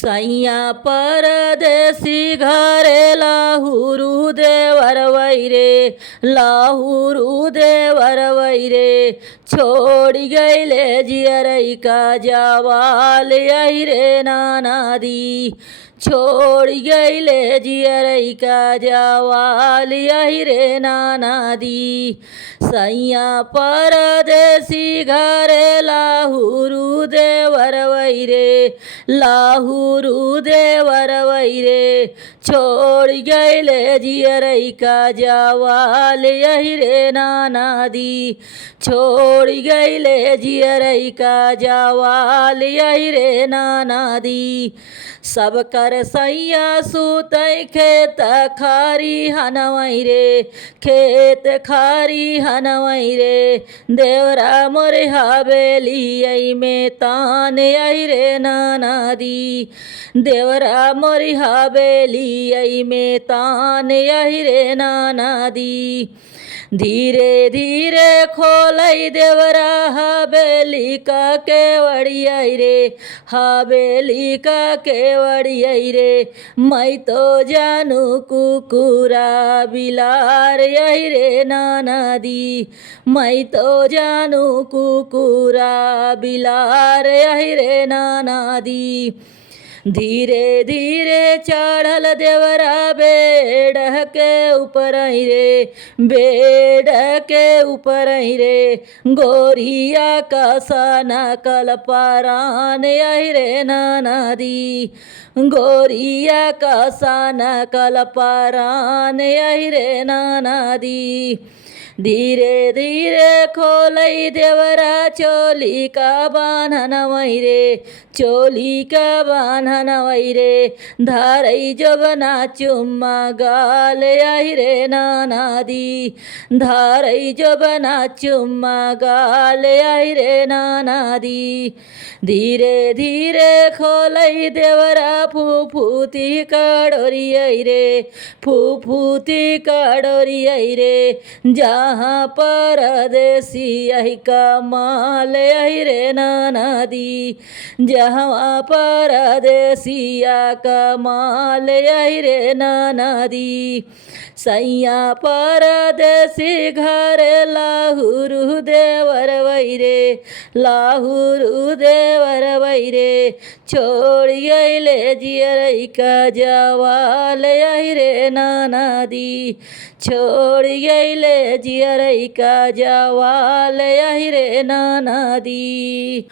सैया परदेसी घरे लाहुरु देवर वैरे, लाहुरु देवर वैरे। छोड़ गईले जियरई का जवाल यही रे नाना दी, छोड़ गईले जियरई का जवाल यही रे नाना दी। सैया परदेसी घरे लाहुरु देवर वैरे, लाहुरु देवर वैरे। छोड़ गईले जियरई का जवाल यही रे नाना दी, छोड़ गईले जियरई का जवाल यही रे नाना दी। सब कर सैया सुतई खेत खारी हनवई रे, खेत खारी हनवई रे। देवरा मोर हवेली में तान यही रे नाना दी, देवरा मोर हवेली में तान यही रे नाना दी। धीरे धीरे खोलई देवरा हवेली का केवड़ियाई रे, हवेली का केवड़ियाई रे। मैं तो जानू कुकुरा बिलार यही रे नाना दी, मैं तो जानू कुकुरा बिलार यही रे नाना दी। धीरे धीरे चढ़ल देवरा बेड़ के ऊपर रे, बेड़ के ऊपर रे। गोरिया का सना कल परान यही रे नाना दी, गोरिया का सना कल परान यही रे नाना दी। धीरे धीरे खोलई देवरा चोली का बान्हन वैरे, चोली का बान्हन वैरे। धारई जबना चुम्मा गाल यही रे नाना दी, धारई जबना चुम्मा गाल यही रे नाना दी। धीरे धीरे खोलई देवरा फूफूती काडोरियई रे, फूफूती काडोरियई रे। जहाँ परदेसी यही कमाल यही रे नाना दी, जहाँ परदेसिया कमाल यही रे नाना दी। सैया परदेसी घरे लाहुरु देवर वैरे, लाहुरु देवर वैरे। छोड़ गईले जियरई का जवाल यही रे नाना दी, छोड़ गईले जियरई का जवाल यही रे नाना दी।